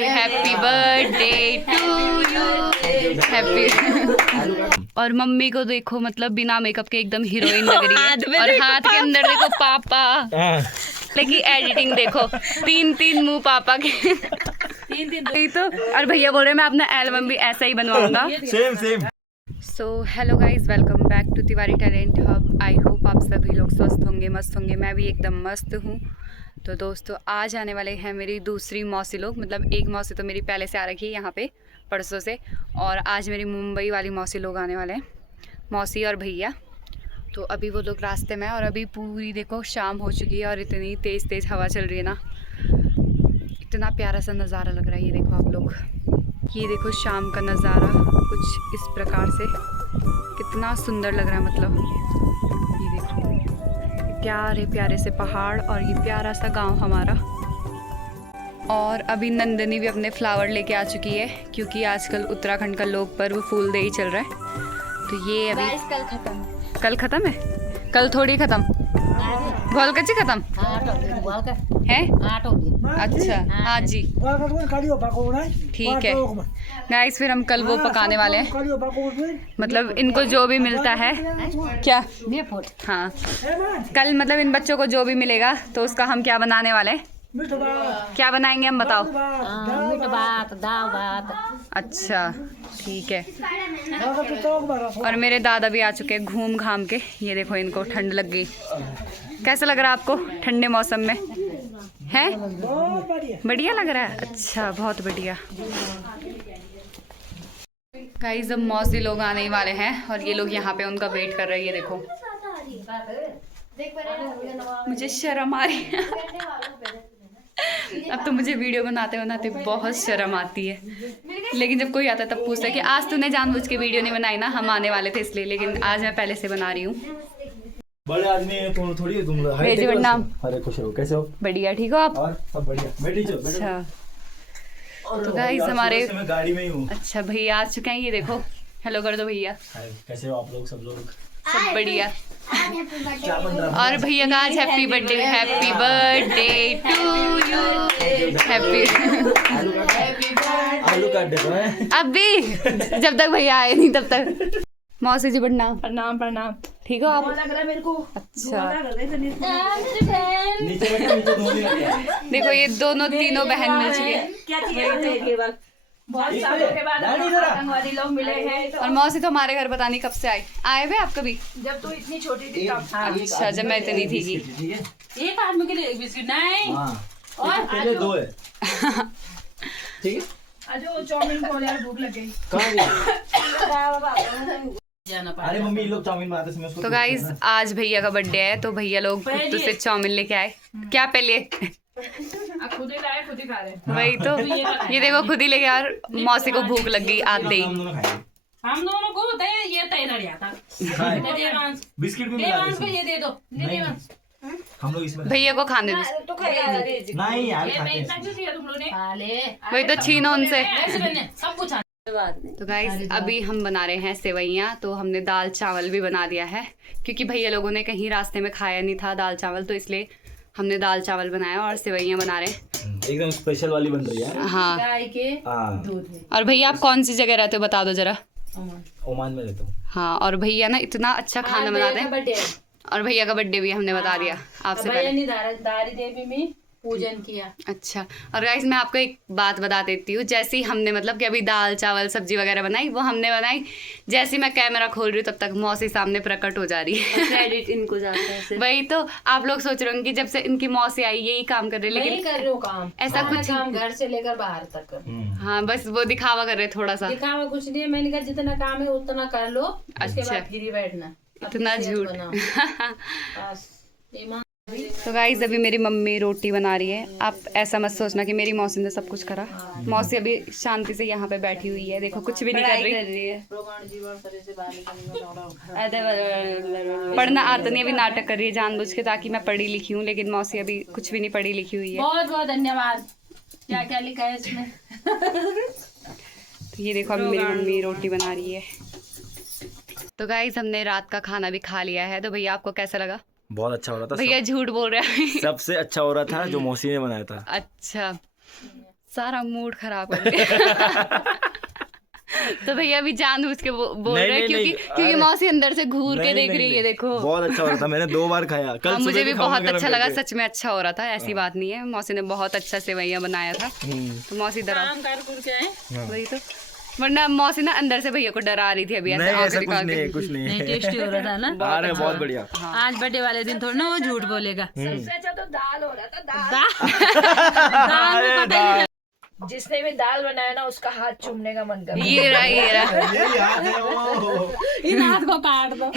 Happy birthday to you happy. और mummy को देखो मतलब बिना मेकअप के एकदम हीरोइन लग रही है। और हाथ के अंदर देखो पापा, लेकिन एडिटिंग देखो, तीन मुंह पापा के तीन तो। और भैया बोल रहे मैं अपना एल्बम भी ऐसा ही बनवाऊंगा। Same. So hello guys, welcome back to Tiwari talent hub. I hope आप सभी लोग स्वस्थ होंगे, मस्त होंगे। मैं भी एकदम मस्त हूँ। तो दोस्तों आज आने वाले हैं मेरी दूसरी मौसी लोग। मतलब एक मौसी तो मेरी पहले से आ रखी है यहाँ पे परसों से, और आज मेरी मुंबई वाली मौसी लोग आने वाले हैं, मौसी और भैया। तो अभी वो लोग रास्ते में हैं और अभी पूरी देखो शाम हो चुकी है और इतनी तेज़ हवा चल रही है ना, इतना प्यारा सा नज़ारा लग रहा है। ये देखो आप लोग, ये देखो शाम का नज़ारा कुछ इस प्रकार से, कितना सुंदर लग रहा है। मतलब ये देखो प्यारे प्यारे से पहाड़ और ये प्यारा सा गांव हमारा। और अभी नंदनी भी अपने फ्लावर लेके आ चुकी है, क्योंकि आजकल उत्तराखंड का लोक पर्व फूल दे ही चल रहा है। तो ये अभी कल ख़त्म है, कल थोड़ी ख़त्म, बहुत कच्ची ख़त्म है। अच्छा हाँ जी ठीक है गाइस, फिर हम कल वो पकाने वाले हैं। मतलब इनको जो भी मिलता है क्या, हाँ कल मतलब इन बच्चों को जो भी मिलेगा तो उसका हम क्या बनाने वाले हैं, क्या बनाएंगे हम बताओ। मीठ भात, दाल भात। अच्छा ठीक है। और मेरे दादा भी आ चुके हैं घूम घाम के। ये देखो इनको ठंड लग गई। कैसा लग रहा है आपको ठंडे मौसम में, है बढ़िया लग रहा है। अच्छा बहुत बढ़िया। गाइस अब मौसी लोग आने ही वाले हैं और ये लोग यहाँ पे उनका वेट कर रहे हैं। ये देखो मुझे शर्म आ रही है अब तो मुझे वीडियो बनाते बनाते बहुत शर्म आती है, लेकिन जब कोई आता है तब पूछता है कि आज तूने जानबूझ के वीडियो नहीं बनाई ना, हम आने वाले थे इसलिए, लेकिन आज मैं पहले से बना रही हूँ। बड़े आदमी तुम थोड़ी तुम नाम। अरे खुश हो, कैसे हो? बढ़िया, ठीक हो आप? और सब बढ़िया, बैठी चलो। अच्छा तो गाइस हमारे मैं गाड़ी में ही हूँ। अच्छा भैया आ चुके हैं। ये देखो हेलो कर दो भैया। कैसे हो आप लोग, सब लोग? सब बढ़िया। क्या बन रहा है? और भैया का आज happy birthday to you happy. आलू काट दे रहा है अभी जब तक भैया आए नहीं तब तक। मौसी जी प्रणाम। प्रणाम। ठीक हो आप? मेरे को अच्छा नीचे बैठो, नीचे धो लिया। देखो ये दोनों तीनों बहन मिल चुकी है। बहुत सालों के बाद आतंकवादी लोग मिले हैं। और मौसी तो हमारे घर पता नहीं कब से आए हुए आप कभी? जब तू इतनी छोटी थी तब। अच्छा जब मैं इतनी थी की। ठीक है, एक आदमी के लिए एक बिस्किट नहीं। और पहले दो है। ठीक है, आज वो चाउमीन को यार भूख लग गई। अरे मम्मी लोग चाउमीन बनाते समय उसको। तो गाइस आज भैया का बर्थडे है तो भैया लोग खुद से चाउमीन लेके आए। क्या पहले खुद ही लाए खुद ही खा रहे। वही तो, ये देखो खुद ही लेके और मौसी को भूख लग गई आते ही। हम दोनों को ये तय लड़िया था। बिस्किट भी मिला दे, ये दे दो। हम लोग इसमें भैया को खाने दो। नहीं यार, तुम लोग ने वही तो छीनो उनसे। सब कुछ। तो गाइस अभी हम बना रहे हैं सेवइयाँ। तो हमने दाल चावल भी बना दिया है, क्योंकि भैया लोगों ने कहीं रास्ते में खाया नहीं था दाल चावल, तो इसलिए हमने दाल चावल बनाया और सेवइयाँ बना रहे हैं। एकदम स्पेशल वाली बन रही है। हाँ गाय के दूध है। और भैया आप कौन सी जगह रहते हो बता दो जरा। ओमान में रहता हूँ। हाँ और भैया ना इतना अच्छा खाना बनाते हैं। और भैया का बर्थडे भी हमने बता दिया आपसे पहले। दारी देवी में पूजन किया। अच्छा और गाइस मैं आपको एक बात बता देती हूँ, जैसे ही हमने मतलब कि अभी दाल चावल सब्जी वगैरह बनाई वो हमने बनाई, जैसे ही मैं कैमरा खोल रही हूँ तब तक मौसी सामने प्रकट हो जा रही है। क्रेडिट इनको जाता है। वही तो आप लोग सोच रहे होंगे कि जब से इनकी मौसी आई यही काम कर रहे, लेकिन कर रहे हो काम ऐसा कुछ काम घर से लेकर बाहर तक। हाँ बस वो दिखावा कर रहे थोड़ा सा। दिखावा कुछ नहीं, मैंने कहा जितना काम है उतना कर लो, उसके बाद गिरी बैठना। इतना झूठ। तो गाइस अभी मेरी मम्मी रोटी बना रही है। आप ऐसा मत सोचना कि मेरी मौसी ने सब कुछ करा। मौसी अभी शांति से यहाँ पे बैठी हुई है, देखो कुछ भी नहीं कर रही है। पढ़ना आता नहीं, अभी नाटक कर रही है जानबूझ के ताकि मैं पढ़ी लिखी हूँ, लेकिन मौसी अभी कुछ भी नहीं पढ़ी लिखी हुई है। बहुत बहुत धन्यवाद। क्या क्या लिखा है इसमें? तो ये देखो अभी मेरी मम्मी रोटी बना रही है। तो गाइस हमने रात का खाना भी खा लिया है। तो भैया आपको कैसा लगा? बहुत अच्छा हो रहा था। भैया झूठ बोल रहे हैं। सबसे अच्छा हो रहा था जो मौसी ने बनाया था। अच्छा सारा मूड खराब कर दिया। तो भैया अभी जानबूझ के बोल रहे हैं क्योंकि मौसी अंदर से घूर के देख रही है। देखो बहुत अच्छा हो रहा था, मैंने 2 बार खाया कल। मुझे भी बहुत अच्छा लगा, सच में अच्छा हो रहा था, ऐसी बात नहीं है। मौसी ने बहुत अच्छा सेवैया बनाया था, तो मौसी डरा वही तो, वरना मौसी ना अंदर से भैया को डरा रही थी। अभी ऐसे कुछ नहीं टेस्टी हो रहा था ना, बहुत बढ़िया। आज बर्थडे वाले दिन थोड़ा ना वो झूठ बोलेगा। सबसे अच्छा तो दाल हो रहा था, दाल जिसने भी दाल बनाया ना उसका हाथ चूमने का मन कर रहा है। ये रहा यही याद है वो। इन हाथ को काट दो।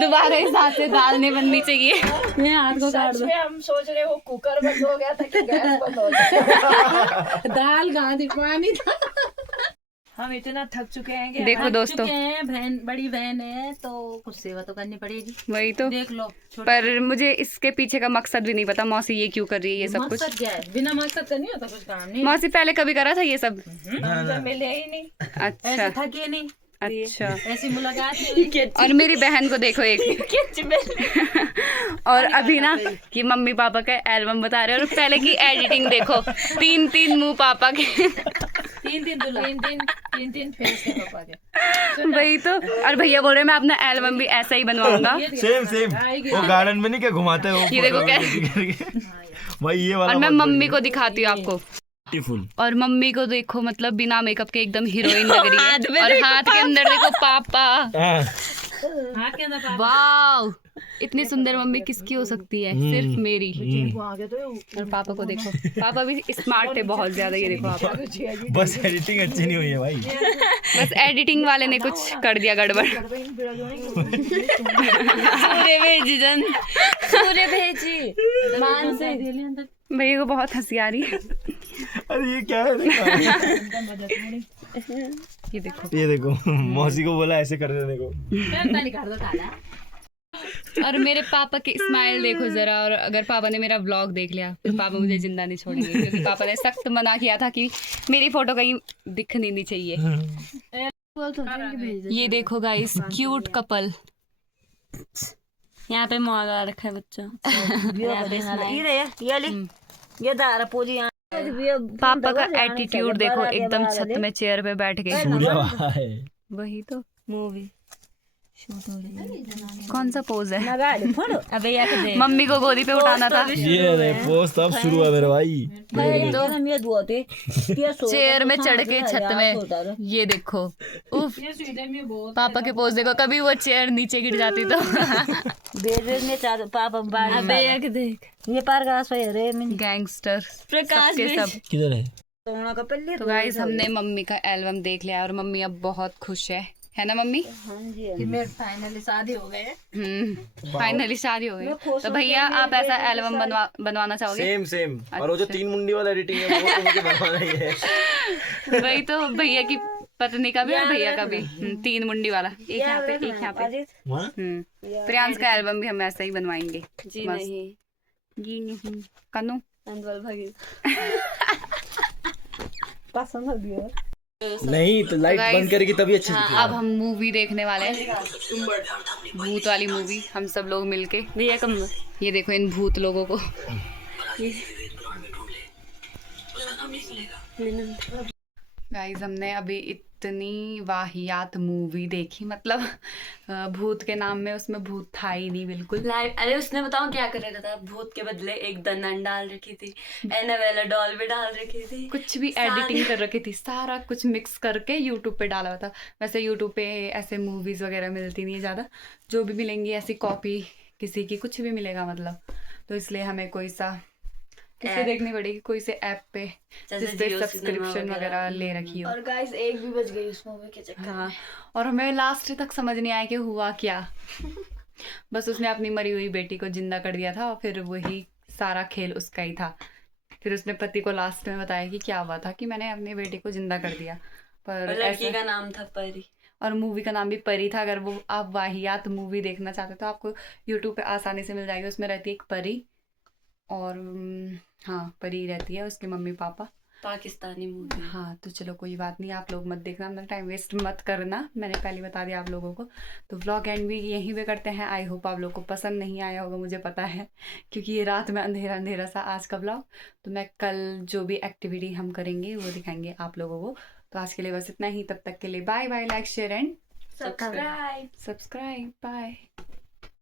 दोबारा इस हाथ से दाल नहीं बननी चाहिए। ये हाथ को काट सच दो। में हम सोच रहे हो कुकर बंद हो गया था कि गैस बंद हो गया। दाल गांधी पानी था। हम इतना थक चुके हैं कि देखो दोस्तों, बहन बड़ी बहन है तो कुछ सेवा तो करनी पड़ेगी। वही तो देख लो। पर मुझे इसके पीछे का मकसद भी नहीं पता, मौसी ये क्यों कर रही है ये सब कुछ। मकसद क्या है? बिना मकसद का नहीं होता कुछ काम। नहीं मौसी पहले कभी करा था ये सब? मुझे मिले ही नहीं। अच्छा ऐसे थके नहीं, अच्छा। ऐसी मुलाकात नहीं हुई। और मेरी बहन को देखो एक और अभी ना ये मम्मी पापा का एल्बम बता रहे हैं, और पहले की एडिटिंग देखो, 3 मुंह पापा के। तीन फेस है पापा के। वही तो। और भैया बोल रहे हैं मैं अपना एल्बम भी ऐसा ही बनवाऊंगा। सेम वो गार्डन में नहीं क्या घुमाते हो ये देखो क्या, भाई ये वाला। और मैं मम्मी को दिखाती हूँ आपको। ब्यूटीफुल। और मम्मी को देखो, मतलब बिना मेकअप के एकदम हीरोइन लग रही है। और हाथ के अंदर देखो पापा। हाथ के अंदर पापा। वाव, इतनी सुंदर मम्मी किसकी हो सकती है? सिर्फ मेरी। और पापा को देखो, पापा भी स्मार्ट है बहुत ज्यादा। ये देखो आप, बस एडिटिंग अच्छी नहीं हुई है भाई। बस एडिटिंग वाले ने कुछ कर दिया गड़बड़। सूर्य भेजी मान से। भैया को बहुत हंसी आ रही है। अरे ये क्या है? ये देखो मौसी को बोला ऐसे कर देने को। और मेरे पापा की स्माइल देखो जरा। और अगर पापा ने मेरा व्लॉग देख लिया फिर पापा मुझे जिंदा नहीं छोड़ेंगे, क्योंकि पापा ने सख्त मना किया था कि मेरी फोटो कहीं दिखनी नहीं चाहिए। ये देखो गाइस, क्यूट कपल। यहाँ पे मौला रखा है बच्चा। पापा का एटीट्यूड देखो, एकदम छत में चेयर पे बैठ गए। वही तो मूवी शूट हो रही है। कौन सा पोज है? अबे यार दे मम्मी को गोदी पे उठाना था। ये पोस्ट अब शुरू हुआ मेरे भाई। चेयर में चढ़ के छत में, ये देखो उफ। पापा के पोज देखो, कभी वो चेयर नीचे गिर जाती तो। में पापा अबे यार देख, ये पार का सो रे गैंगस्टर प्रकाश सबके सब। किधर है? तो गाइस हमने मम्मी का एल्बम देख लिया और मम्मी अब बहुत खुश है ना मम्मी? मेरे फाइनली शादी हो गए। फाइनली शादी हो गई। तो भैया आप ऐसा एल्बम बनवाना चाहोगे? सेम। और वो जो 3 मुंडी वाला एडिटिंग है वो तो मुझे बनवाना ही है। वही तो, भैया की पत्नी का भी और भैया का भी 3 मुंडी वाला, एक यहाँ पे एक यहाँ पे। प्रियांश का एल्बम भी हम ऐसा ही बनवाएंगे। जी नहीं, जी नहीं कनु पसंद हो गया नहीं तो लाइट बंद करेगी तभी अच्छी दिखेगा। अब हम मूवी देखने वाले हैं, भूत वाली मूवी, हम सब लोग मिलके। भैया कम। ये देखो इन भूत लोगों को। गाइस हमने अभी इतनी वाहियात मूवी देखी, मतलब भूत के नाम में उसमें भूत था ही नहीं बिल्कुल। लाइव, अरे उसने बताओ क्या कर रखा था? भूत के बदले एक दन्नन डाल रखी थी, एनाबेला डॉल भी डाल रखी थी, कुछ भी एडिटिंग कर रखी थी, सारा कुछ मिक्स करके यूट्यूब पे डाला हुआ था। वैसे यूट्यूब पे ऐसे मूवीज वगैरह मिलती नहीं है ज़्यादा, जो भी मिलेंगी ऐसी कॉपी किसी की कुछ भी मिलेगा मतलब। तो इसलिए हमें कोई सा किसे देखनी पड़ेगी, कोई से ऐप पे जिसपे सब्सक्रिप्शन वगैरह ले रखी हो। और गाइस 1 भी बज गई उस मूवी के चक्कर में। हाँ, और हमें लास्ट तक समझ नहीं आया कि हुआ क्या। बस उसने अपनी मरी हुई बेटी को जिंदा कर दिया था और फिर वही सारा खेल उसका ही था। फिर उसने पति को लास्ट में बताया कि क्या हुआ था, कि मैंने अपनी बेटी को जिंदा कर दिया। पर लड़की का नाम था परी और मूवी का नाम भी परी था। अगर वो आप वाहियात मूवी देखना चाहते तो आपको यूट्यूब पे आसानी से मिल जाएगी। उसमें रहती है एक परी, और हाँ परी रहती है, उसके मम्मी पापा। पाकिस्तानी मूवी। हाँ तो चलो कोई बात नहीं, आप लोग मत देखना, मतलब टाइम वेस्ट मत करना, मैंने पहले बता दिया आप लोगों को। तो व्लॉग एंड भी यहीं पे करते हैं। आई होप आप लोग को पसंद नहीं आया होगा, मुझे पता है, क्योंकि ये रात में अंधेरा अंधेरा सा आज का व्लॉग। तो मैं कल जो भी एक्टिविटी हम करेंगे वो दिखाएंगे आप लोगों को। तो आज के लिए बस इतना ही, तब तक के लिए bye bye, like share and subscribe. Subscribe, bye.